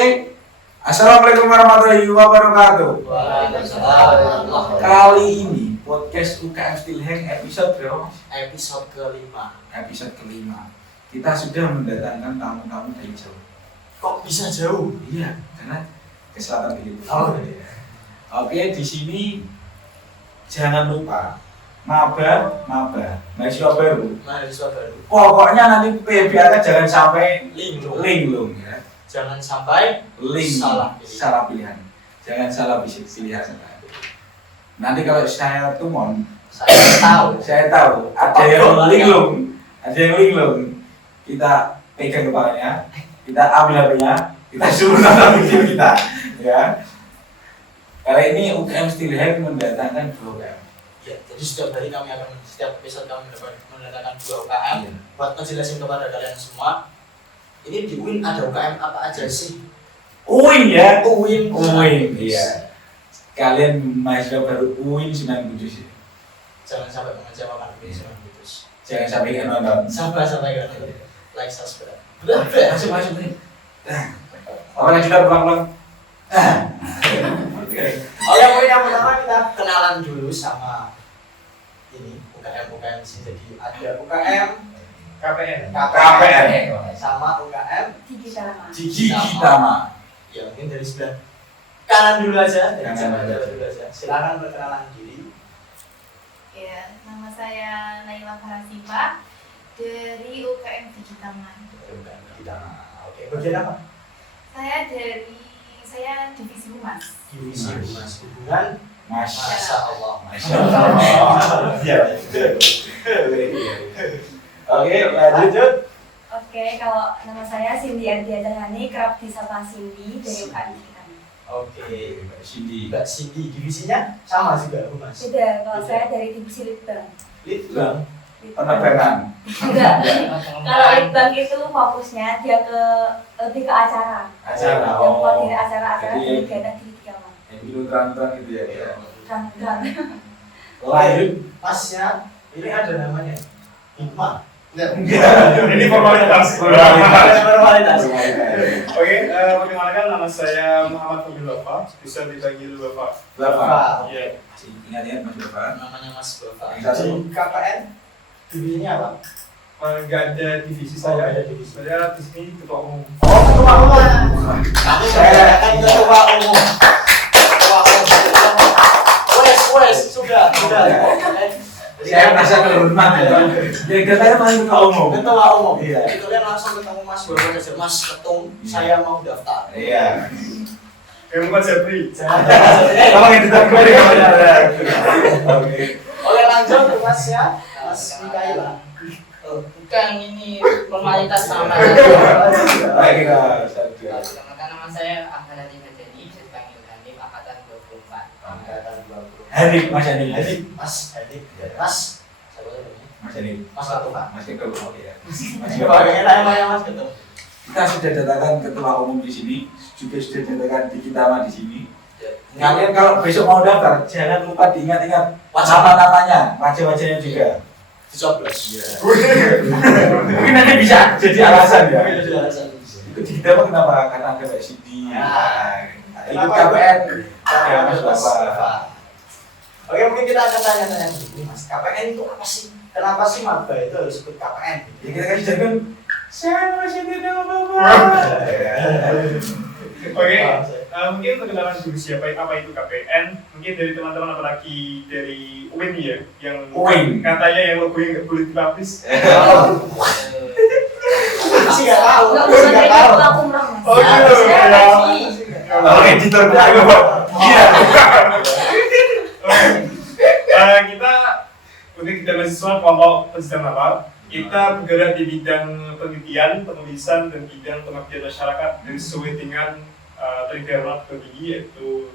Oke. Assalamualaikum warahmatullahi wabarakatuh. Waalaikumsalam. Kali ini podcast UKM Still Hang episode berapa? Episode kelima. Episode kelima. Kita sudah mendatangkan tamu-tamu dari jauh. Kok bisa jauh? Iya, karena ke selatan dulu. Oh iya. Oke, di sini jangan lupa maba, mahasiswa baru. Mahasiswa baru. Pokoknya nanti PBR jangan sampai Linglung. ya. Jangan sampai salah pilihan. Jangan salah pilihan. Nanti kalau saya tumon, saya tahu ada yang linglung. Kita pegang kepalanya, kita ambil HP-nya, kita suruh nonton video kita, ya. Kali ini UKM Still Hang mendatangkan 2 UKM. Ya, jadi setiap hari setiap episode kami mendatangkan 2 UKM. Iya. Buat ngejelasin kepada kalian semua, ini di UIN ada UKM apa aja sih? UIN ya? UIN. Iya. Kalian mahasiswa baru UIN 97 sih. Jangan sampai mengecewakan UIN 97. Jangan sampai nggak nonton. Sampai kan. Like, subscribe. Masuk nih. Orang juga pelan-pelan. Oke, mungkin yang pertama kita kenalan dulu sama ini UKM sih. Jadi ada UKM KPN sama UKM Gigi Tama. Ya mungkin dari sebelah kanan dulu aja, dari Kanan jalan dulu aja. Silakan perkenalan diri. Ya, nama saya Naila Farasifa dari UKM Gigi Taman. Oke, bagian apa? Saya divisi humas. Divisi Humas Hubungan. Masya Allah. Iya. Oke, lanjut. Oke, kalau nama saya Cindy Ardiadahani, kerap disapa Cindy dari UKM Gigi Taman. Oke, Mbak Cindy. Mbak Cindy divisinya sama juga Humas. Beda, kalau saya dari divisi Litbang. Litbang. Penerbangan. Enggak. Kalau Litbang itu fokusnya dia lebih ke acara. Acara. Yang koordinir acara-acara Jadi- kegiatan di Gigi Taman. Yang dulu terang-terang gitu ya. Kan. Lanjut. Pasnya ini ada namanya Hikmah. Ini formalitas. Formalitas. Oke, perkenalkan nama saya Muhammad Fadil Wafa, bisa dipanggil Wafa. Bapak. Iya. Ingat-ingat Mas Bapak. Namanya Mas Bapak. Yang satu. Di KPN divisinya apa? Enggak ada divisi saya. Ada divisi. Saya di sini ketua umum. Oh, ketua umum. Kami saya kan ketua umum. Wes, sudah. Saya merasa terhormat ya. Ya katanya masih ketua umum. Ketua umum. Iya. Jadi kalian langsung ketemu Mas Bapak aja. Mas Ketum, saya mau daftar. Iya. Muhammad Jabri. Tolong itu tak kembali kepada. Oke. Oke, lanjut ke Mas ya. Mas Mikaela. Bukan, ini formalitas sama. Baik kita satu. Nama saya Ahmad Hanif Hajani, saya dipanggil Hanif Angkatan 24. Angkatan 20. Hanif, Mas Hanif. Mas Hanif. Mas. Siapa namanya? Mas Hanif. Mas Ketum. Mas Ketum. Oke ya. Mas Coba Ketum. pengen namanya Mas Ketum. Kita sudah datangkan ketua umum di sini, juga sudah datangkan Gigi Tama di sini. Kalian kalau besok mau daftar, jangan lupa diingat-ingat nama-namanya, wajah-wajahnya juga. Dicoblos. Mungkin nanti bisa jadi alasan ya. Itu alasan. Itu Gigi Tama kenapa? Karena ada Mbak Cindy. Ikut Kenapa? KPN. Ya, Mas Mas Bapak. Bapak. Oke, mungkin kita akan tanya-tanya dulu Mas. KPN itu apa sih? Kenapa sih maba itu harus ikut KPN? Ya kita kasih jargon. Saya masih tidak apa-apa. Oke, mungkin perkenalan dulu apa itu KPN. Mungkin dari teman-teman apalagi dari UIN ya, yang UIN. katanya yang logonya nggak boleh dipublish. Masih nggak tahu. Nggak Masih usah nggak dari tahu. aku umroh, Mas. Oh gitu. Saya Ya. lagi. Kalau editor bilang Pak. Iya. Kita untuk kita mahasiswa kelompok pendidikan awal, kita bergerak di bidang penelitian, penulisan, dan bidang pengabdian masyarakat dan sesuai dengan trigger tertinggi yaitu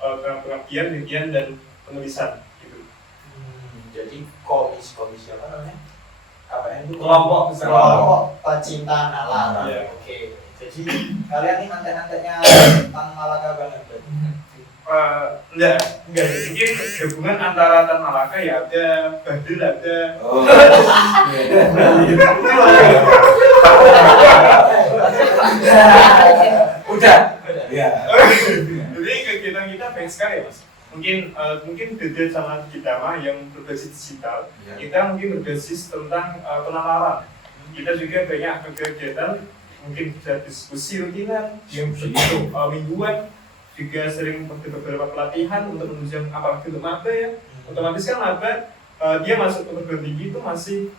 pengabdian, penelitian, dan penulisan. Gitu. Jadi komisi apa namanya? KPN itu Kelompok pecinta nalar. Iya. Oke. Jadi kalian nih antek-anteknya tentang Malaka banget. Enggak. Mungkin gabungan antara Tan Malaka ya ada Badil ada. Oh. Udah. Ya. Jadi kegiatan kita banyak sekali ya mas. Mungkin beda sama kita mah yang berbasis digital. Ya. Kita mungkin berbasis tentang penalaran. Kita juga banyak kegiatan, mungkin bisa diskusi rutinan, yang begitu mingguan, juga sering beberapa pelatihan untuk menunjang apalagi untuk maba ya. Otomatis kan maba dia masuk ke perguruan tinggi itu masih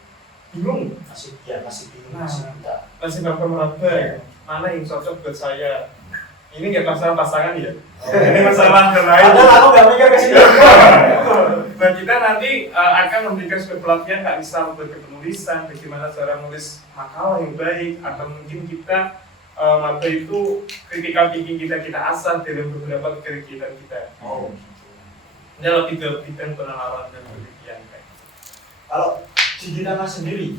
bingung, masih bingung, Nah. masih buta. masih maba ya. Mana yang cocok buat saya? Ini nggak masalah pasangan ya, ini masalah yang lain. Padahal aku gak mikir ke situ. Nah kita nanti akan memberikan sebuah pelatihan Kak misal untuk penulisan, bagaimana cara menulis makalah yang baik, atau mungkin kita maba itu critical thinking kita asah dalam beberapa kegiatan kita. Oh. Ini lebih ke bidang penalaran dan penelitian. Kalau di Gitama sendiri,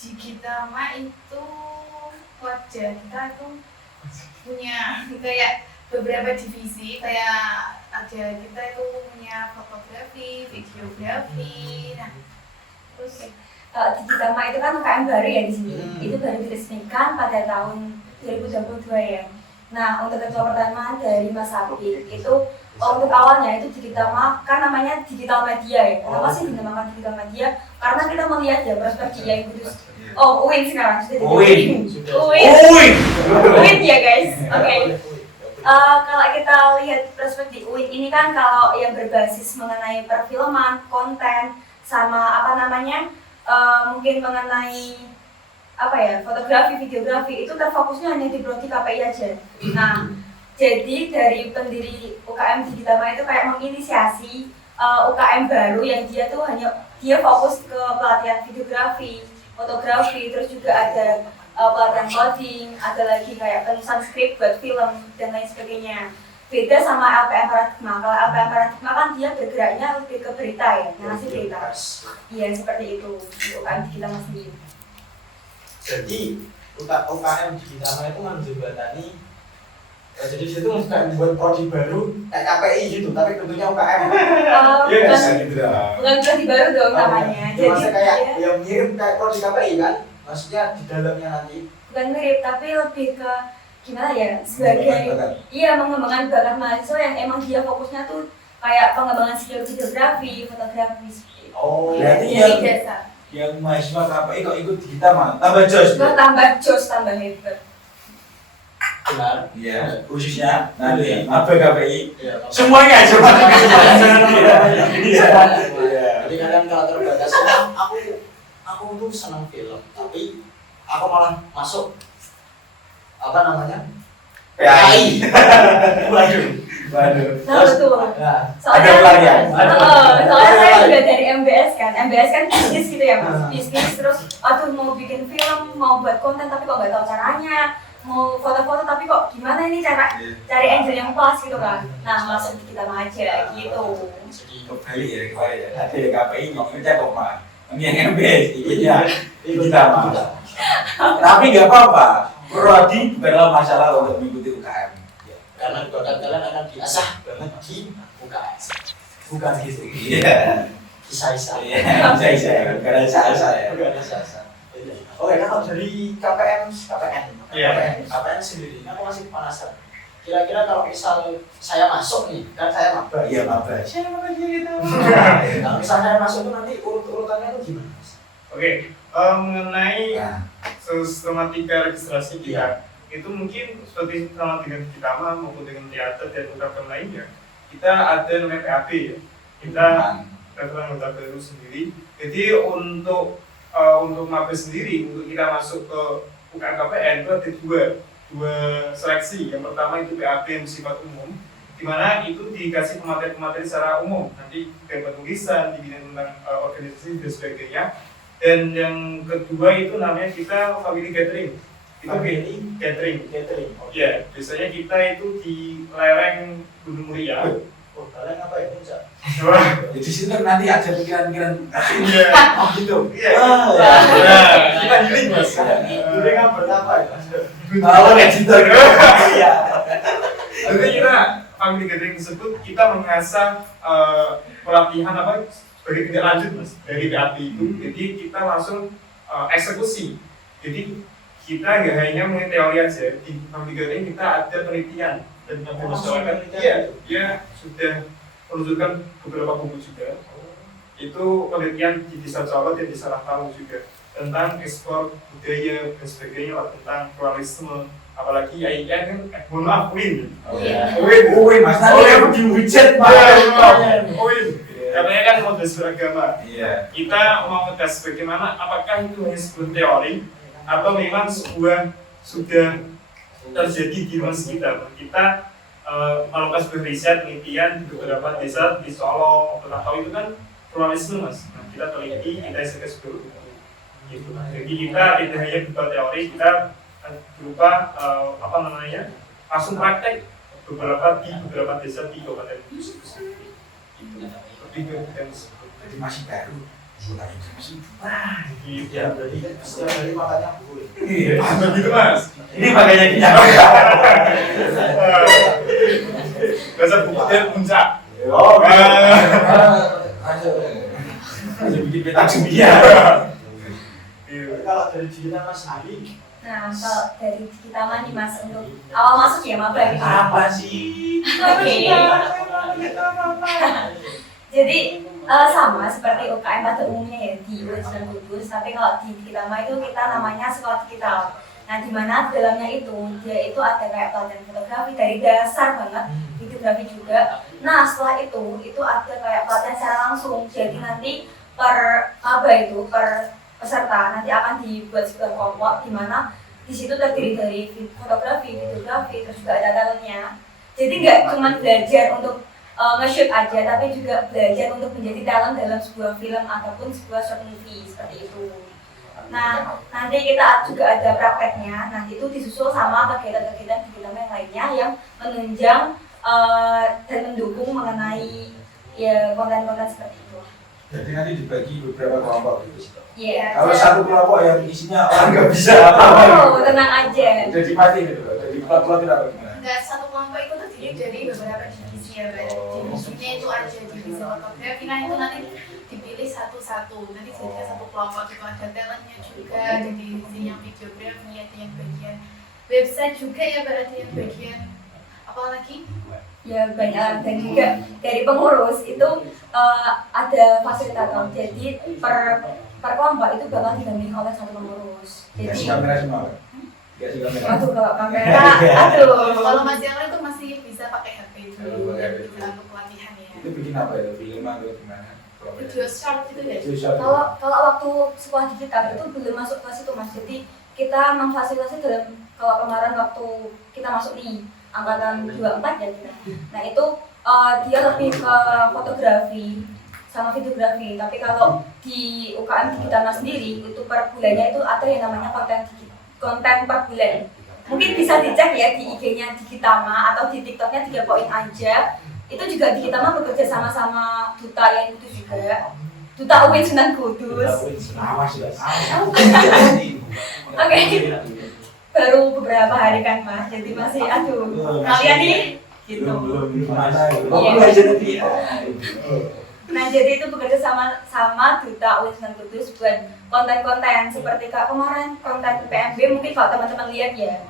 Di Gitama itu wajah kita itu punya kayak beberapa divisi, kayak ada kita itu punya fotografi, videografi, nah terus Di Gitama itu kan UKM baru ya di sini. Itu baru diresmikan pada tahun 2022 ya. Nah, untuk ketua pertama dari Mas Habib itu untuk awalnya itu di Gitama kan namanya digital media ya. Kenapa sih dinamakan digital media? Karena kita melihat ya prospek dia yang kudus. Oh, UIN sekarang sudah UIN. UIN ya guys. Oke. Kalau kita lihat perspektif UIN ini kan kalau yang berbasis mengenai perfilman, konten, sama apa namanya mungkin mengenai apa ya fotografi, videografi itu terfokusnya hanya di prodi KPI aja. Nah, jadi dari pendiri UKM di Gitama itu kayak menginisiasi UKM baru yang dia fokus ke pelatihan videografi, fotografi, terus juga ada pelatihan coding, ada lagi kayak penulisan skrip buat film dan lain sebagainya. Beda sama LPM Paradigma. Kalau LPM Paradigma kan dia bergeraknya lebih ke berita ya, ngasih berita. Iya seperti itu untuk UKM di Gitama sendiri. jadi UKM di Gitama itu menjembatani. Jadi situ kayak membuat prodi baru kayak KPI gitu, tapi tentunya UKM. Bukan prodi baru dong namanya. Jadi Jadi kayak dia yang mirip kayak prodi KPI kan? Maksudnya di dalamnya nanti. bukan mirip tapi lebih ke gimana ya sebagai mengembangkan bakat mahasiswa yang emang dia fokusnya tuh kayak pengembangan skill videografi, fotografi seperti itu. Oh. Berarti Jadi dasar. yang mahasiswa KPI kok ikut di kita mah tambah jos. Gue tambah jos, tambah hebat. Benar. Iya, khususnya nanti apa KPI Iya. semuanya coba Jadi kalian kalau terbatas, aku tuh senang film, tapi aku malah masuk apa namanya? PAI. Waduh. Nah betul. Nah, Soalnya, Ada pelarian. soalnya saya juga dari MBS kan bisnis gitu ya mas, bisnis terus, aduh mau bikin film, mau buat konten tapi kok nggak tahu caranya, mau foto-foto tapi kok gimana ini cara cari angle yang pas gitu kan. Nah masuk di kita aja gitu. jadi Kembali ya kemarin ya. Ada yang KPI ngomongnya kok mah. Ini yang MBS ikutnya kita mah. Tapi nggak apa-apa. Prodi bukanlah masalah untuk mengikuti UKM. karena bakat kalian akan diasah banget di UKM. Bukan gitu. Iya. Bisa-bisa. Iya. Saya bukan saya. Bukan bisa-bisa. Oke, nah kalau dari KPN sendiri, aku masih penasaran. Kira-kira kalau misal saya masuk nih, kan saya maba. Iya maba. Siapa gitu? Kalau misal saya masuk tuh nanti urut-urutannya itu gimana? Mas? Oke, mengenai Nah, sistematika registrasi kita itu mungkin seperti sama dengan Gitama maupun dengan teater dan UKM lainnya, kita ada namanya PAB ya, kita referan anggota baru sendiri. Jadi untuk maba sendiri, untuk kita masuk ke UKM KPN itu ada dua seleksi. Yang pertama itu PAB yang bersifat umum, di mana itu dikasih pemateri-pemateri secara umum, nanti kayak penulisan, dibimbing tentang organisasi dan sebagainya. Dan yang kedua itu namanya kita family gathering. Itu gathering. Ya, biasanya kita itu di lereng Gunung Muria. Oh, kalian apa ya? Puncak? jadi situ nanti ada pikiran-pikiran. Iya. Oh gitu. Iya. Ah, ya. Nah, kita healing mas. Dulu kan berapa ya? Tahu nggak cinta? Iya. Jadi kita family gathering tersebut kita mengasah pelatihan apa sebagai tindak lanjut mas dari PAP itu. Jadi kita langsung eksekusi. Jadi kita nggak hanya mengenai teori aja, di Merdeka ini kita ada penelitian dan masyarakat. Iya, dia sudah menunjukkan beberapa buku juga. Itu penelitian di Desa Jawa dan Desa Tahu juga tentang ekspor budaya dan sebagainya lah, tentang pluralisme, apalagi IAIN kan mohon maaf UIN Mas tadi kamu dihujat Pak. UIN katanya kan modus beragama. Iya. Kita mau ngetes bagaimana apakah itu hanya sebuah teori atau memang sebuah sudah terjadi di ruang sekitar. Kita melakukan sebuah riset penelitian di beberapa desa di Solo atau itu kan pluralisme mas. Nah, kita teliti, kita isi sebuah buku gitu. Jadi kita tidak hanya berupa teori, kita berupa langsung praktek di beberapa desa di kabupaten itu. Jadi masih baru. Masih Iya, Jadi setiap hari makannya buku. Iya. gitu mas. Ini makanya dia. Bahasa buku dan puncak. Oh, masih bikin peta dunia. Kalau dari kita Mas Ali, Nah, kalau dari kita mah nih Mas untuk awal masuk ya maba gitu. Apa sih? Oke. Jadi sama seperti UKM pada umumnya ya di UIN dan Kudus, tapi kalau di kita mah itu kita namanya sekolah digital. Nah, di mana dalamnya itu dia itu ada kayak pelatihan fotografi dari dasar banget, videografi juga. Nah, setelah itu ada kayak pelatihan secara langsung. Jadi nanti per maba itu per peserta nanti akan dibuat sebuah kelompok di mana di situ terdiri dari fotografi, videografi, terus juga ada talentnya. Jadi nggak cuma belajar untuk nge-shoot aja, tapi juga belajar untuk menjadi talent dalam sebuah film ataupun sebuah short movie seperti itu. Nah, nanti kita juga ada prakteknya. Nah, itu disusul sama kegiatan-kegiatan di film yang lainnya yang menunjang dan mendukung mengenai ya konten-konten seperti itu. Jadi nanti dibagi beberapa kelompok gitu. Iya. Kalau satu kelompok yang isinya orang nggak bisa apa-apa. Oh, tenang aja. Jadi mati gitu loh. Jadi plot-plot tidak bagaimana. Enggak, satu kelompok itu terdiri dari beberapa divisi ya, Mbak. Divisinya itu ada divisi fotografi, nah itu nanti dipilih satu-satu. Nanti jadikan satu kelompok juga ada talentnya juga, ada divisi yang videografi, ada yang bagian website juga ya, Mbak, ada yang bagian apa lagi? Ya banyak, dan juga dari pengurus itu ada fasilitator. Jadi per kelompok itu bakal didampingi oleh satu pengurus. Dikasih Jadi kamera semua kan? Dikasih kamera. aduh kalau kamera, aduh. Kalau masih yang lain itu masih bisa pakai HP dulu, bisa untuk pelatihan ya. Itu bikin apa ya? Film atau gimana? Video short itu ya. Video short. Kalau waktu sekolah digital itu belum masuk ke situ Mas. Jadi kita memfasilitasi dalam kalau kemarin waktu kita masuk nih angkatan 24 ya kita. Nah itu dia lebih ke fotografi sama videografi. Tapi kalau di UKM Digitama sendiri itu per bulannya itu ada yang namanya konten per bulan. Mungkin bisa dicek ya di IG-nya Digitama atau di TikTok-nya 3 poin aja. Itu juga Digitama bekerja sama Duta yang itu juga. Duta UIN Sunan Kudus. Awas ya. Oke. Baru beberapa hari kan Mas, jadi masih aduh. Kalian nih gitu. Belum mana? Iya. Belum aja tadi ya. Nah, jadi itu bekerja sama Duta UIN Sunan Kudus buat konten-konten seperti kayak kemarin konten PMB mungkin kalau teman-teman lihat ya.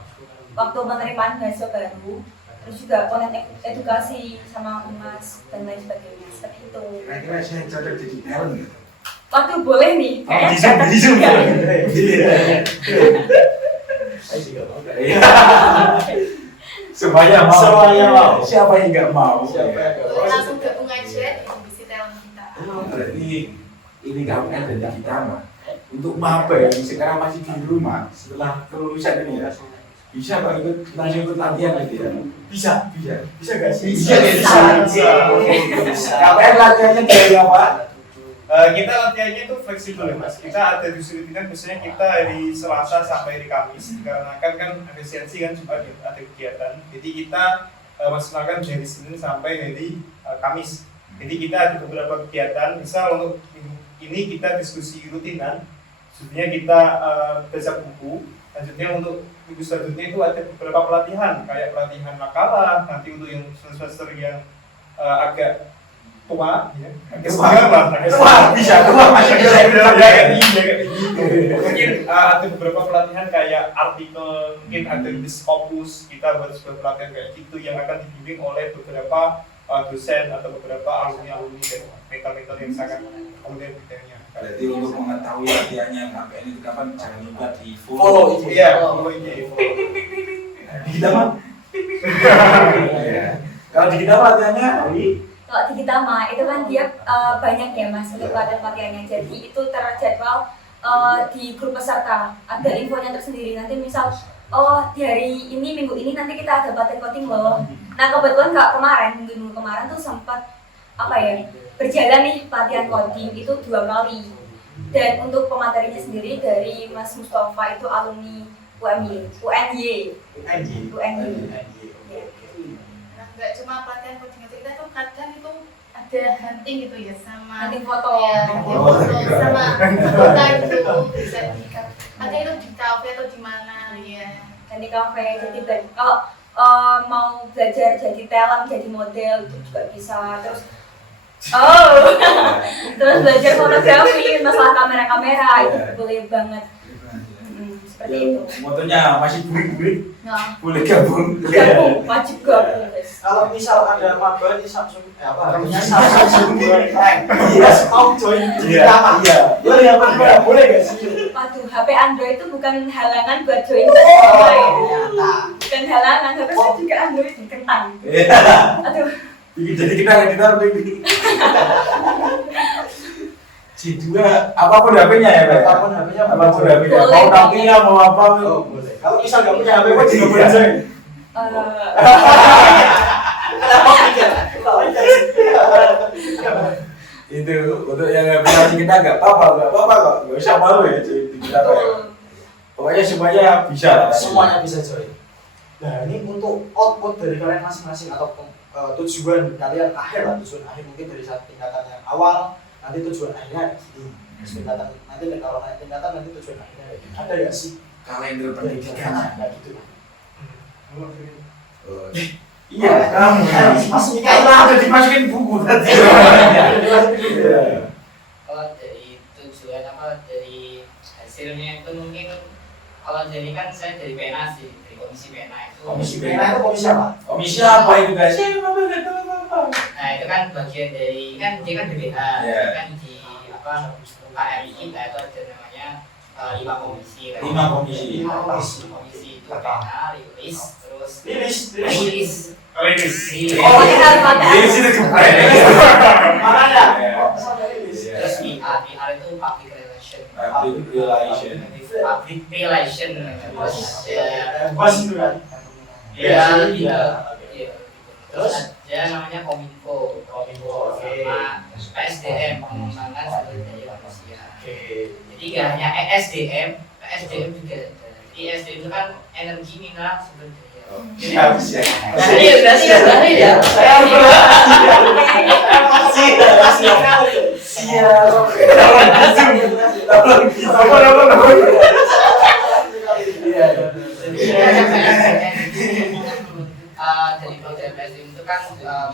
Waktu penerimaan mahasiswa baru, terus juga konten edukasi sama humas dan lain sebagainya seperti itu. Kira-kira saya cocok jadi talent gitu. Waduh boleh nih. Di Zoom. Semuanya mau. Siapa yang nggak mau? Langsung gabung aja di divisi talent kita. Berarti ini kamu kan dari kita mah. Untuk maba yang sekarang masih di rumah setelah kelulusan ini ya, bisa nggak langsung ikut latihan gitu ya? Bisa nggak sih? Bisa. KPN latihannya dari apa? Kita latihannya itu fleksibel ya mas. Kita ada disuruhkan biasanya kita hari Selasa sampai hari Kamis karena kan efisiensi kan juga ada kegiatan. Jadi kita maksimalkan dari Senin sampai hari Kamis. Jadi kita ada beberapa kegiatan. Misal untuk minggu ini kita diskusi rutinan. Sebenarnya kita baca buku. Lanjutnya untuk minggu selanjutnya itu ada beberapa pelatihan kayak pelatihan makalah. Nanti untuk yang semester yang agak tua, ya. Wah, bisa tua masih bisa. Mungkin ada beberapa pelatihan kayak artikel, mungkin ada di Scopus, kita buat sebuah pelatihan kayak gitu yang akan dibimbing oleh beberapa dosen atau beberapa alumni dan mentor-mentor yang sangat kemudian bidangnya. Berarti untuk mengetahui latihannya KPN itu kapan, jangan lupa di Follow follow. IG. Follow IG. Di kita mah. Kalau di kita latihannya, Kalau di kita mah itu kan dia banyak ya mas untuk pelatihan-pelatihannya. Jadi itu terjadwal di grup peserta. Ada infonya tersendiri. Nanti misal di hari ini minggu ini nanti kita ada pelatihan coding loh. Nah kebetulan nggak kemarin, minggu kemarin tuh sempat berjalan nih pelatihan coding itu 2 kali. Dan untuk pematerinya sendiri dari Mas Mustafa itu alumni UNY. Nah, nggak cuma pelatihan coding aja, kita tuh kadang itu ada hunting gitu ya sama Hunting foto. ya, hunting foto sama kota gitu bisa di ada itu di kafe atau di mana ya. Dan di kafe. Jadi kalau mau belajar jadi talent, jadi model itu juga bisa. Terus belajar fotografi, masalah kamera itu boleh banget. Seperti itu. motonya masih burik-burik, Nah, boleh gabung. wajib gabung guys. Kalau misal ada maba di Samsung, Samsung mau join drama. Iya. Boleh gak sih? Waduh, HP Android itu bukan halangan buat join. Bukan halangan, tapi saya juga Android kentang. Aduh, Jadi kita editor ini. C2 apapun HP-nya ya, Pak. Apapun HP-nya. Apapun HP-nya. Boleh. Mau Nokia mau apa? Oh, boleh. Kalau misal nggak punya HP, kok juga boleh join. Itu untuk yang nggak bisa kita nggak apa-apa kok, nggak usah malu ya di kita Pak. Pokoknya semuanya bisa lah. Semuanya bisa join. Nah ini untuk output dari kalian masing-masing atau tujuan kalian akhir lah, tujuan akhir mungkin dari satu tingkatan yang awal, nanti tujuan akhirnya gini. Tingkatan nanti kalau naik tingkatan nanti tujuan akhirnya kayak gini. Ada nggak sih? Kalender pendidikannya. Kayak gitu. Iya, kamu Mas Mika udah dimasukin buku tadi. Kalau dari tujuan dari hasilnya itu mungkin kalau dari kan saya dari PNA sih, dari komisi PNA itu. Komisi PNA itu komisi apa? Komisi apa itu guys? Saya nggak tahu apa. Nah itu kan bagian dari kan dia kan BPH, Iya. kan di UKM kita itu ada namanya 5 komisi. Kan? 5 komisi. Komisi itu PNA, rilis, terus Lilis. rilis. Rilis. Oh, ini harus pakai. Jadi sini keren. Makanya. Iya. Oh, sampai lilis. Terus PR itu public relation. Public relation. Public relation. Terus Pas itu kan. ya, Iya. iya. Terus? Ada namanya Kominfo, Oke. sama PSDM, pengembangan sumber daya manusia. Oke. Jadi nggak hanya PSDM juga ada. Jadi SDM itu kan energi, mineral, sumber daya. Siap, siap. Berarti ya. Dari program PSDM itu kan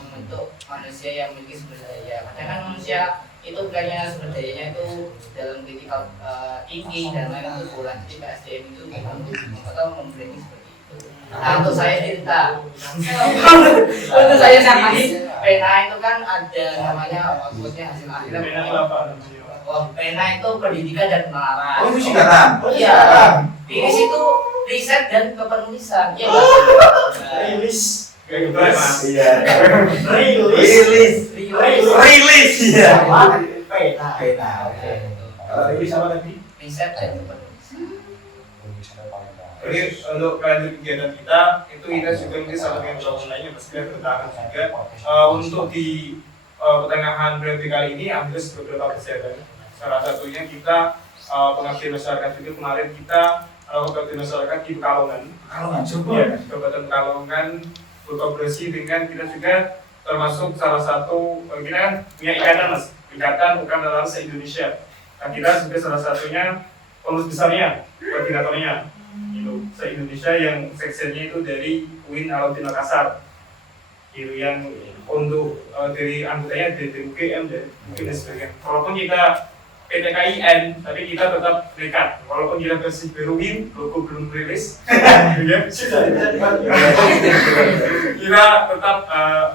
membentuk manusia yang memiliki sumber daya. Kadang kan manusia itu bukannya sumber dayanya itu dalam kritikal tinggi dan lain itu kurang. Jadi PSDM itu atau membranding seperti itu. Nah untuk saya cerita, untuk saya sendiri, pena itu kan ada namanya outputnya hasil akhirnya. Pena itu pendidikan dan penalaran. Oh, itu singkatan. Iya. Rilis itu riset dan kepenulisan. Iya. Rilis. Kayak gitu ya, Mas. Iya. Rilis. Rilis. Iya. Pena. Pena. Oke. Kalau rilis apa tadi? Riset dan kepenulisan. Jadi untuk kelanjut kegiatan kita itu kita juga mungkin salah satu yang bangun lainnya Mas Glenn bertahan juga untuk di pertengahan periode kali ini ambil beberapa kegiatan. Salah satunya kita pengabdian masyarakat juga kemarin kita pengabdian masyarakat di Pekalongan. Pekalongan, coba. Ya, Kabupaten Pekalongan berkolaborasi dengan kita juga termasuk salah satu kita kan punya ikatan Mas, ikatan UKM Nelayan se-Indonesia. Nah kita juga salah satunya pengurus besarnya, koordinatornya. Itu se-Indonesia yang seksinya itu dari UIN Alauddin Makassar. gitu yang untuk dari anggotanya dari UGM dan mungkin dan sebagainya. Walaupun kita PTKIN, tapi kita tetap nekat. Walaupun kita versi baruin, logo belum rilis, ya. Kita tetap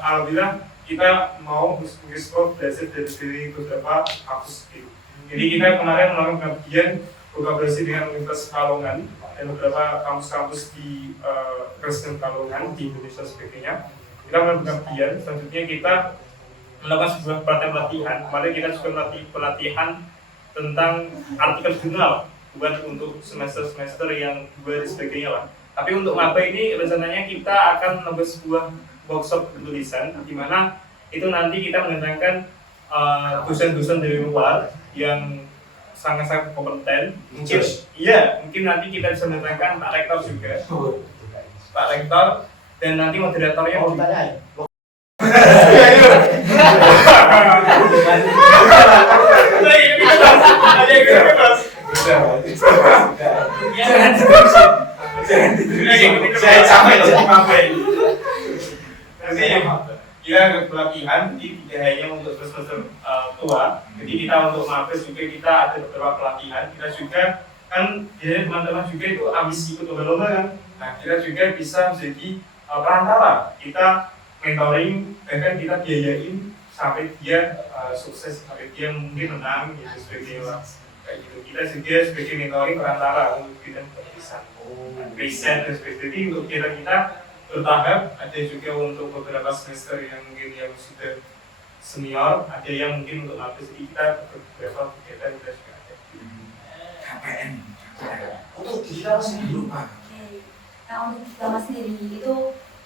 alhamdulillah kita mau mengeksplor belajar dari beberapa kampus itu. Jadi kita kemarin melakukan pengabdian kolaborasi dengan Universitas Pekalongan dan beberapa kampus-kampus di Presiden Pekalongan di Indonesia sebagainya. Kita melakukan pengabdian. Selanjutnya kita melakukan sebuah pelatihan. Kemarin kita juga melatih pelatihan tentang artikel jurnal buat untuk semester-semester yang 2 dan sebagainya lah. Tapi untuk maba ini rencananya kita akan membuat sebuah workshop penulisan di mana itu nanti kita mendatangkan dosen-dosen dari luar yang sangat-sangat kompeten. Mungkin mungkin nanti kita bisa mendatangkan Pak Rektor juga. Pak Rektor dan nanti moderatornya Saya capek jadi mabek. Nanti kita pelatihan, jadi tidak hanya untuk semester tua, jadi kita untuk mabes juga kita ada beberapa pelatihan. Kita juga kan biasanya teman-teman juga itu habis ikut lomba-lomba kan. Nah kita juga bisa menjadi perantara, kita mentoring, bahkan kita biayain sampai dia sukses, sampai dia mungkin menang gitu sebagainya kayak gitu. Kita juga sebagai mentoring perantara untuk bidang penulisan, riset dan sebagainya. Jadi untuk kita bertahap, ada juga untuk beberapa semester yang mungkin yang sudah senior, ada yang mungkin untuk habis. Jadi kita beberapa kegiatan kita juga ada. KPN. Untuk digital sendiri lupa. Nah untuk digital sendiri itu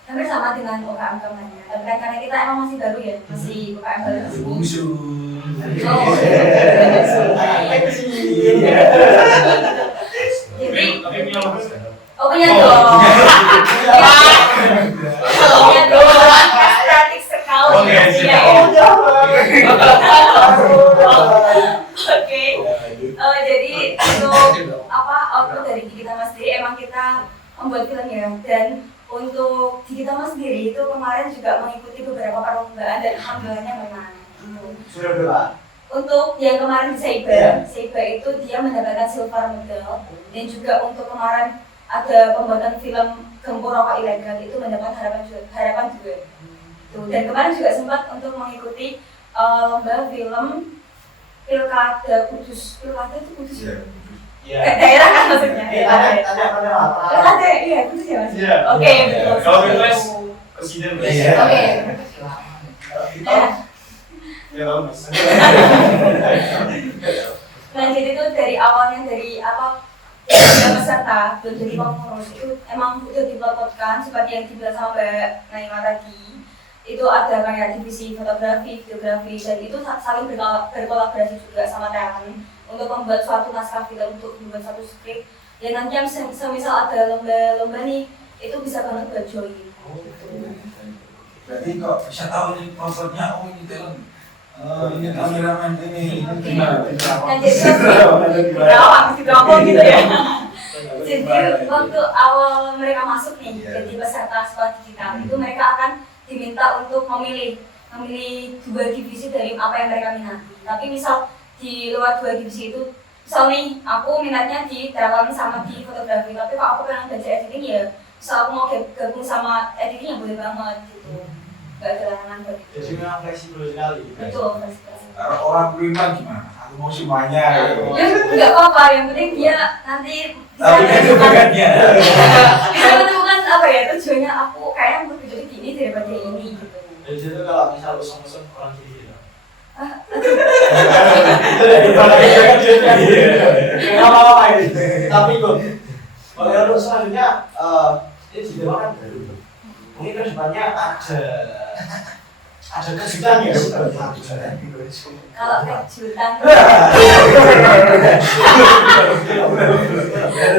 hampir sama dengan UKM lainnya. Tapi kan karena kita emang masih baru ya, masih UKM baru di sini. Bungsu. Jadi, Tapi punya lomba punya dong. Punya dong. Estetik sekali. Oke. Jadi untuk output dari kita sendiri emang kita membuat film ya, dan untuk kita sendiri itu kemarin juga mengikuti beberapa perlombaan dan alhamdulillahnya menang. Sudah berapa? Untuk yang kemarin di Seiba itu dia mendapatkan silver medal, dan juga untuk kemarin ada pembuatan film Gempur Rokok Ilegal itu mendapat harapan juga. Tuh, dan kemarin juga sempat untuk mengikuti lomba film Pilkada Kudus. Pilkada itu Kudus ya? Daerah kan maksudnya? Pilkada, iya Kudus ya mas? Oke, betul. Kalau Pilpres presiden. Oke. Ya tahu mas. Nah jadi itu dari awalnya dari peserta belum jadi pengurus itu emang udah dipelototkan seperti yang dibilang sama Mbak Naima tadi. Itu ada kayak divisi fotografi, videografi, dan itu saling berkolaborasi juga sama talent untuk membuat suatu naskah film, untuk membuat satu skrip. Ya nanti yang semisal ada lomba-lomba nih, itu bisa banget buat join. Berarti kok bisa tahu ini prosesnya, oh ini talent. Ini kameramen ini gimana? Nah jadi diberawang gitu ya. Jadi waktu awal mereka masuk nih jadi peserta sekolah digital itu mereka akan diminta untuk memilih 2 divisi dari apa yang mereka minati. Tapi misal di luar 2 divisi itu, misal nih aku minatnya di drawing sama di fotografi, tapi kalau aku pengen belajar editing ya misal aku mau gabung sama editing ya boleh banget gitu. Gak ada larangan buat itu. Jadi memang fleksibel sekali. Betul, fleksibel. Kalau orang beriman gimana? Aku mau semuanya. Ya nggak apa-apa, yang penting dia nanti bisa menemukan apa ya tujuannya, aku kayaknya untuk jadi gini daripada ini gitu. Jadi itu kalau misal usung-usung orang kiri gitu. Apa-apa ini. Tapi kok kalau untuk selanjutnya ini juga kan baru. Mungkin ke depannya ada kejutan ya. Kalau kejutan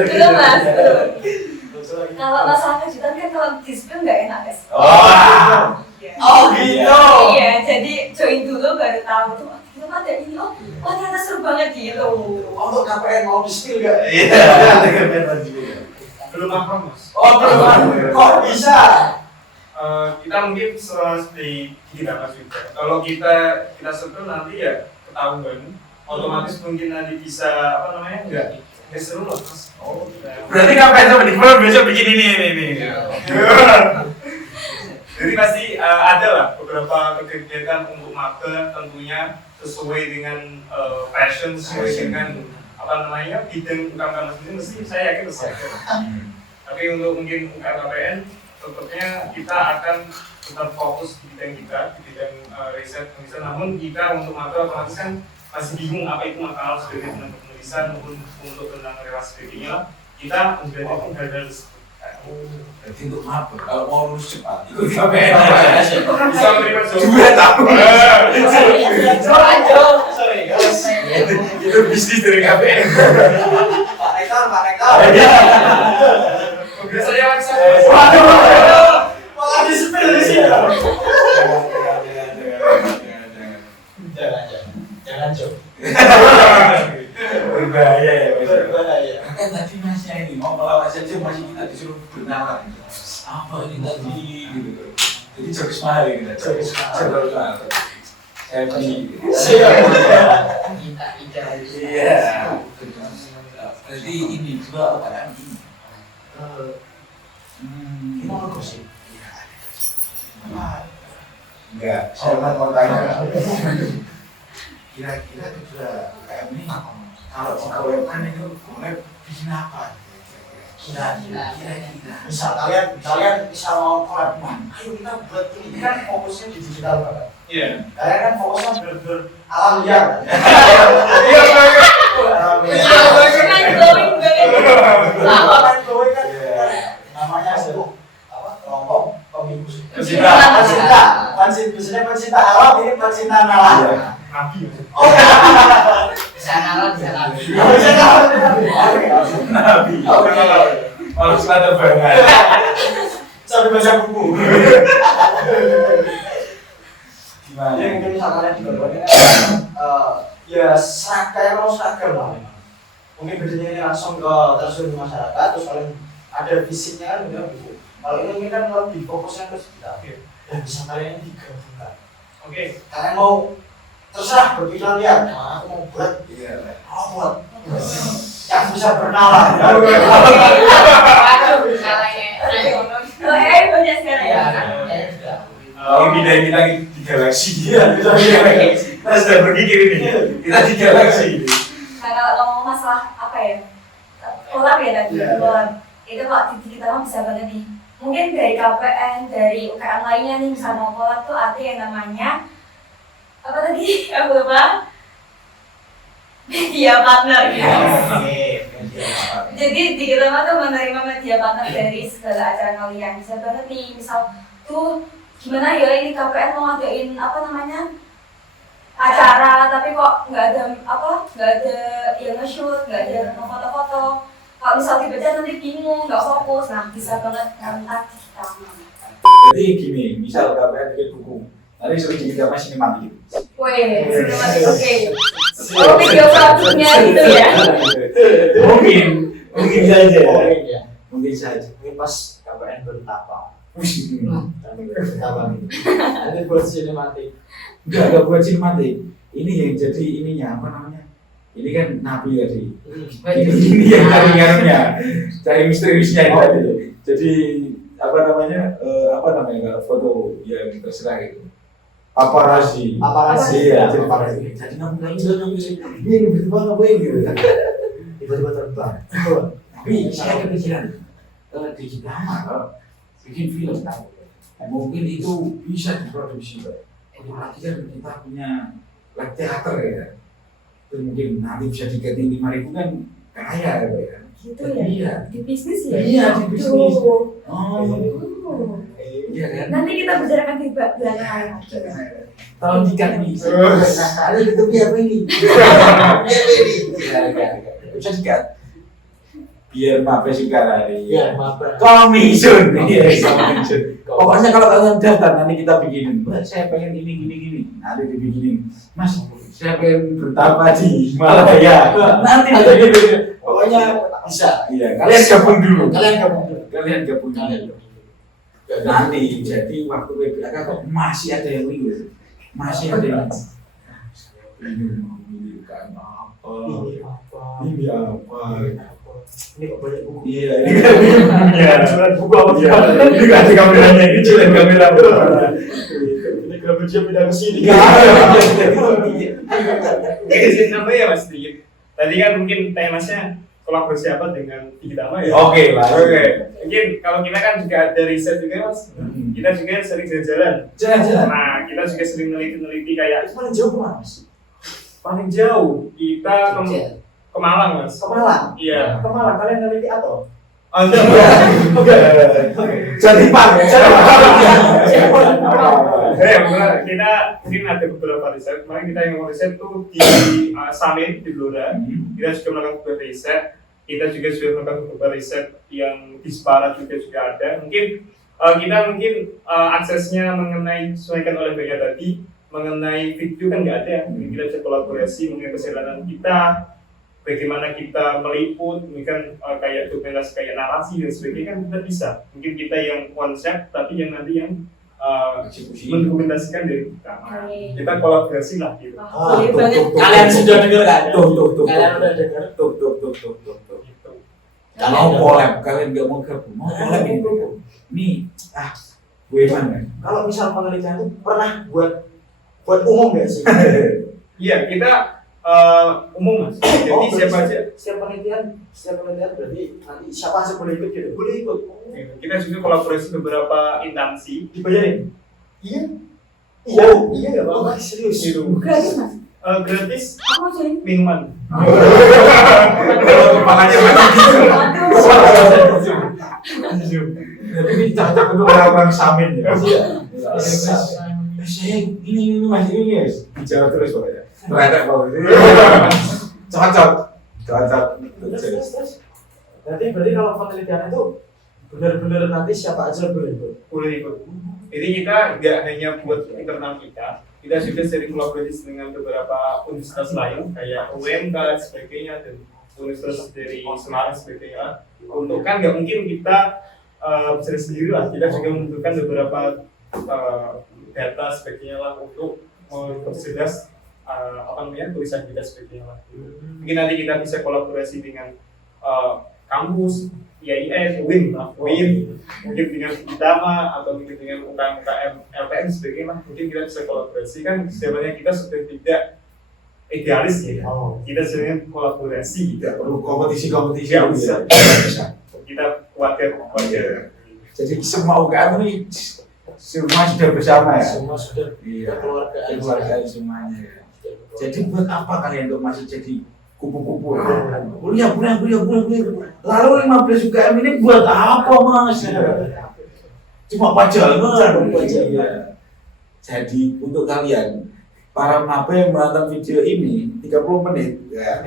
belum mas, belum. Kalau masalah kejutan kan kalau di spill nggak enak guys. Oh gitu. Iya, jadi join dulu baru tahu tuh. Kita ada ini, oh ternyata seru banget gitu. Untuk KPN mau di spill nggak? Belum apa mas? Oh belum. Kok bisa? kita mungkin seperti kita Mas juga. Kalau kita setel nanti ya ketahuan, otomatis mungkin nanti bisa apa namanya nggak seru loh Mas. Oh, Berarti ngapain sama di Kuala besok bikin ini. Jadi pasti ada lah beberapa kegiatan untuk maba tentunya sesuai dengan passion, sesuai dengan apa namanya bidang UKM Mas sendiri mesti saya yakin pasti ada. Tapi untuk mungkin UKM KPN tentunya kita akan tetap fokus di bidang kita, di bidang riset penulisan. Namun kita untuk maba otomatis kan masih bingung apa itu makalah sebagai tentang penulisan maupun untuk tentang relasi sebagainya. Kita mempelajari hal-hal tersebut. Jadi untuk apa? Kalau mau lulus cepat, ikut KPN. Bisa menerima job. 2 tahun. Sorry. Itu bisnis dari KPN. Pak Rektor. Biasanya maksa. Malah di-spill di sini. Jangan Cok. Berbahaya ya. Berbahaya. Kan tadi masnya ini mau melawat saja masih kita disuruh bernalar. Apa ini tadi gitu. Jadi jokes mahal ya kita. Jokes mahal. Saya beli. Kita Iya. Berarti ini juga UKM ini. Mau gosip. Enggak, saya mau tanya. Kira-kira juga UKM ini kalau dikeluarkan itu mulai bikin apa? Kira-kira. Misal kalian misal mau collab, ayo kita buat ini kan fokusnya di digital banget. Iya. Kalian kan fokusnya bener-bener alam liar. Iya banget. Mind-blowing banget. Alam blowing kan namanya apa? Kelompok pemimpin pencinta alam, ini pencinta alam. Nabi. Oh, bisa ngalah bisa nabi. Nabi. Kalau selatan banget. sampai baca buku. Gimana? Jadi mungkin misal kalian di Golongan ya kayak mau seragam lah memang. Mungkin bedanya ini langsung ke terjun di masyarakat, terus kalian ada fisiknya kan udah buku. Kalau ini kan lebih fokusnya ke sekitar. Dan bisa kalian digabungkan. Oke. Kalian mau terserah berpikiran lihat, nah, aku mau buat robot yang bisa bernalar. Waduh, salahnya. Banyak sekarang ya. Oh, bidang kita di galaksi. Iya, bisa Kita sudah berpikir ini. Kita di galaksi. Nah, kalau ngomong masalah apa ya? Kolab ya tadi. Iya. Kolab. Itu kok kita mah bisa banget nih. Mungkin dari KPN, dari UKM lainnya nih bisa mau kolab tuh ada yang namanya apa tadi? Aku lupa. Media partner guys. Jadi di kita mah tuh menerima media partner dari segala acara kalian. Bisa banget nih, misal tuh gimana ya ini KPN mau ngadain apa namanya acara tapi kok nggak ada yang nge-shoot, nggak ada foto-foto. Kalau misal dibaca nanti bingung, nggak fokus. Nah bisa banget ngontak kita. Jadi gini, misal KPN bikin buku, nanti suruh kita masih sinematik. Weh, sinematik oke. Oh video selanjutnya gitu ya. Mungkin saja. Mungkin saja. Mungkin pas KPN bertapa. Nanti buat sinematik. Enggak buat sinematik. Ini yang jadi ininya apa namanya? Ini kan nabi tadi. Ini yang cari-carinya, cari misteriusnya itu tadi. Jadi apa namanya kalau foto yang terserah itu. Paparazzi. Iya, jadi paparazzi. Jadi nabi ini betul apa ini gitu. Tiba-tiba terbang. Tapi saya kepikiran digital bikin film mungkin itu bisa diproduksi apalagi kan kita punya live teater ya itu mungkin nanti bisa diganti 5.000 kan kaya ya Gitu ya? iya Di bisnis ya? Iya, di bisnis. Oh. iya kan Nanti kita bicarakan di belakang. tahun ikan ini ada itu biar ini bisa dikat biar maaf juga hari Iya, maaf. Commission, iya commission. Pokoknya kalau kalian daftar nanti kita bikinin. Mbak, saya pengen ini gini, nanti dibikinin. Mas, saya pengen bertapa di Himalaya. Nanti dibikinin. Pokoknya bisa. iya, kalian gabung dulu. Kalian gabung dulu. Kalian gabung dulu. nanti jadi waktu PBK kok masih ada yang bingung, masih ada yang bingung kan apa ini apa ini kok banyak buku. iya ini kan Ya, jualan buku apa sih? ini kan ada kameranya kecil dan kamera Ini kenapa dia pindah ke sini? Izin apa ya Mas sedikit. Tadi kan mungkin temasnya kolaborasi apa dengan Digitama ya? oke lah Oke. Mungkin kalau kita kan juga ada riset juga Mas. Kita juga sering jalan-jalan. jalan-jalan Nah, kita juga sering neliti kayak Itu paling jauh kemana Mas? paling jauh kita ke Malang Mas. Ke Malang. Iya. Ke Malang kalian neliti atau? Oh, enggak. jadi pak Kita mungkin ada beberapa riset. Kemarin kita yang mau riset tuh di Samin di Blora. Kita juga melakukan beberapa riset. Kita juga sudah melakukan beberapa riset yang di Separa juga ada. Mungkin kita aksesnya mengenai disesuaikan oleh Mbak tadi mengenai video kan nggak ada. Jadi kita bisa kolaborasi mengenai perjalanan kita, bagaimana kita meliput, mungkin kayak dokumentasi kayak narasi dan sebagainya kan kita bisa. Mungkin kita yang konsep, tapi yang nanti yang mendokumentasikan dari kita. Kita kolaborasi lah gitu. Boleh banget. Kalian sudah dengar kan? tuh Kalian udah dengar? tuh kalau collab kalian nggak mau gabung mau collab ini gue mana Kalau misal penelitian itu pernah buat umum nggak sih? Iya, kita umum Mas. Jadi siapa aja Setiap penelitian berarti nanti siapa aja boleh ikut gitu? Boleh ikut. kita juga kolaborasi beberapa instansi. Dibayarin? Iya. Oh. Iya nggak apa-apa. Serius. Gitu. Gratis Mas. Gratis Aku mau join. minuman. kepalanya jadi ini cocok untuk orang Samin ya ini masih ini guys bicara terus pokoknya ternyata cocok Terus. Berarti kalau penelitian itu benar-benar nanti siapa aja boleh ikut. Boleh ikut. Jadi kita nggak hanya buat internal kita juga sering kolaborasi dengan beberapa universitas lain kayak UMK dan sebagainya dan universitas dari Semarang sebagainya. Untuk kan nggak mungkin kita bisa sendiri lah. Kita juga membutuhkan beberapa data sebagainya lah untuk memperjelas tulisan kita sebagainya lah. Mungkin nanti kita bisa kolaborasi dengan kampus, IAIN, UIN, mungkin dengan Digitama atau mungkin dengan UKM LPM sebagainya. Mungkin kita bisa kolaborasi kan sebenarnya kita sudah tidak idealis ya. Kita sebenarnya kolaborasi tidak perlu kompetisi ya bisa. Kita kuatkan. jadi semua UKM ini semua sudah bersama ya Semua sudah keluarga semuanya ya. Jadi buat apa kalian untuk masih jadi kupu-kupu ya? Kuliah. Lalu 15 UKM ini buat apa Mas? Cuma pajangan. Iya. Jadi untuk kalian para maba yang menonton video ini 30 menit ya.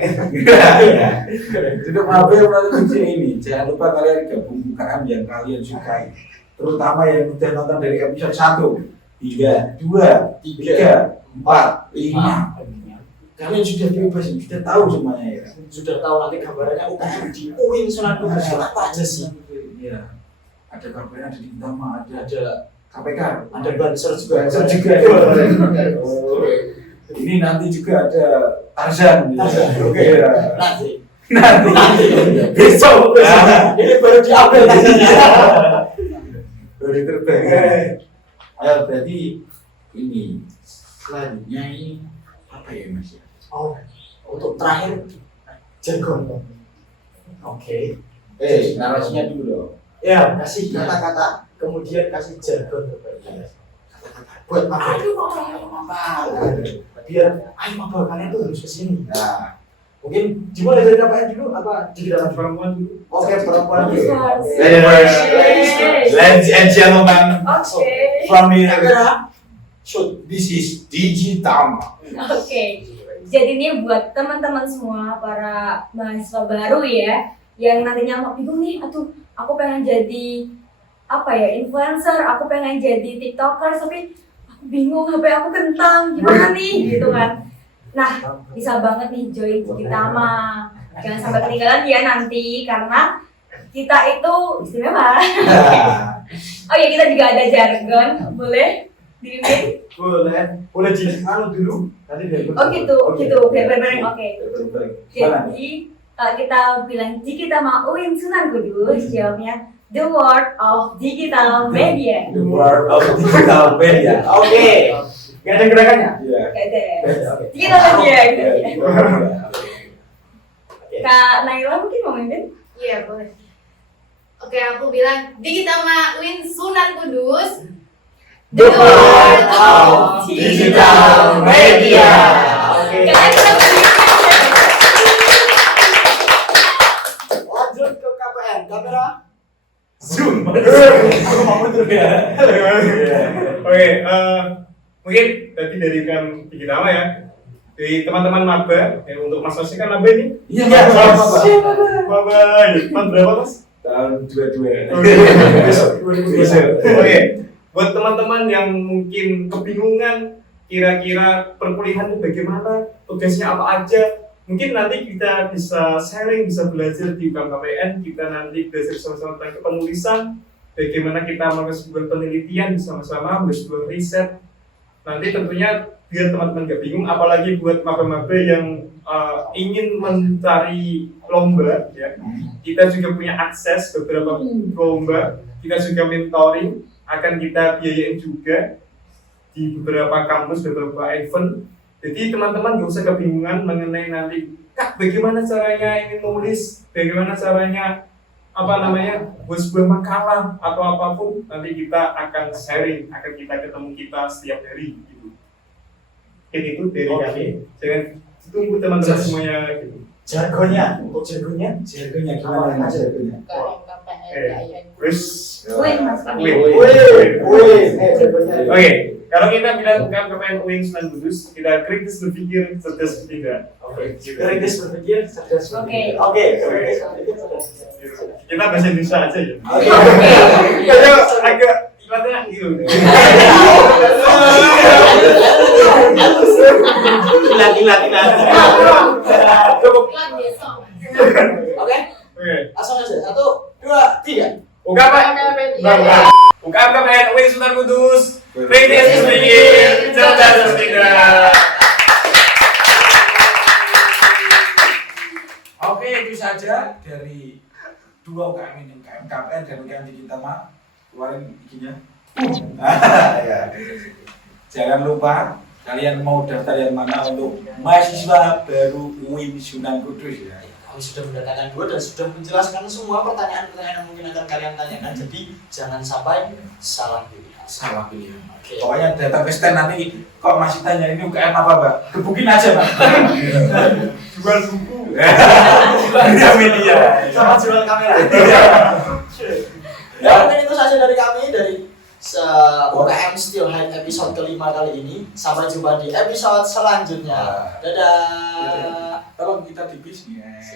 Untuk maba yang menonton video ini jangan lupa kalian gabung UKM yang kalian sukai. Terutama yang udah nonton dari episode 1, 3, 2, 3, 4, 5. Kalian sudah bebas, sudah tahu semuanya ya. Sudah tahu nanti gambarannya UKM di UIN Sunan Kudus apa aja sih? Iya. Ada gambaran ada Digitama, ada KPK, Ada Banser juga. Banser juga. Ini nanti juga ada Tarzan. Oke ya. Nanti. Besok. Ini baru diupdate tadi. Baru terbang. Berarti ini selanjutnya ini apa ya Mas? Untuk terakhir jargon. Oke. Narasinya dulu dong. Ya, kasih kata-kata, kemudian kasih jargon kata-kata. Buat apa? Biar ayo maba kalian tuh harus kesini. Nah, Mungkin dimulai dari apa dulu? Apa di dalam Perempuan dulu. Oke, perempuan dulu. ladies and gentlemen, Oke. from the camera, so this is Digitama. Oke. Jadi ini buat teman-teman semua para mahasiswa baru ya yang nantinya mau bingung nih, aduh aku pengen jadi apa ya influencer, aku pengen jadi tiktoker tapi aku bingung HP aku kentang gimana nih gitu kan. Nah bisa banget nih join Digitama, jangan sampai ketinggalan ya nanti karena kita itu istimewa. Oh ya, kita juga ada jargon, boleh dipimpin? Boleh anu dulu. Nanti biar Oh gitu, biar bareng. Oke. Gimana? Jadi kalau kita bilang kita mau UIN Sunan Kudus, jawabnya the world of digital media. The world of digital media. Oke. Gak ada gerakannya? Iya. Gak ada. Oke. Digital media. Gitu. Oke. Kak Naila mungkin mau mimpin? Iya boleh. Oke, aku bilang kita mauin Sunan Kudus. The world of digital media. Oke. Kalian bisa Lanjut ke KPN. Kamera. Zoom. Aku mau mundur ya. Oke, mungkin tadi dari kan Diki Tama ya, dari teman-teman maba, untuk Mas Osi kan maba ini? Iya, Mas. Maba, tahun berapa Mas? tahun 22. Oke, buat teman-teman yang mungkin kebingungan kira-kira perkuliahan itu bagaimana, tugasnya apa aja, mungkin nanti kita bisa sharing, bisa belajar di UKM KPN, kita nanti belajar sama-sama tentang kepenulisan, bagaimana kita melakukan sebuah penelitian bersama-sama, membuat sebuah riset. Nanti tentunya biar teman-teman gak bingung, apalagi buat maba-maba yang ingin mencari lomba, ya, kita juga punya akses beberapa lomba, kita juga mentoring, akan kita biayain juga di beberapa kampus, beberapa event. Jadi teman-teman gak usah kebingungan mengenai nanti, Kak, bagaimana caranya ingin menulis, bagaimana caranya buat sebuah makalah atau apapun, nanti kita akan sharing, akan kita ketemu kita setiap hari gitu. Itu dari kami. Jangan tunggu teman-teman semuanya gitu. Jargonnya, untuk jargonnya. Jargonnya gimana Mas jargonnya? Terus UIN Mas. Oke, kalau kita bilang UKM KPN UIN Sunan Kudus, kita kritis berpikir, cerdas bertindak. Oke. Kritis berpikir, cerdas berpikir. Oke. Kritis berpikir, cerdas berpikir. Kita bahasa Indonesia aja ya. Oke. Kita agak iklannya gitu. Gila. Cukup. Oke, Oke. langsung aja. 1, 2, 3. UKM KPN UIN Sunan Kudus, kritis berpikir, cerdas bertindak. Oke, itu saja dari dua UKM ini, UKM KPN dan UKM Digitama. Keluarin ikinya. Ya. Jangan lupa kalian mau daftar yang mana untuk mahasiswa baru UIN Sunan Kudus ya. Kami sudah mendatangkan 2 dan sudah menjelaskan semua pertanyaan-pertanyaan yang mungkin akan kalian tanyakan. Jadi jangan sampai salah pilih. Salah pilihan. Oke. Pokoknya datang ke stand nanti kok masih tanya ini UKM apa, Mbak? Gebukin aja, Pak. Jual buku. Media media. Sama jual kamera. Ya mungkin itu saja dari kami dari UKM Still High episode kelima kali ini. Sampai jumpa di episode selanjutnya. Dadah. Tolong kita di bisnis.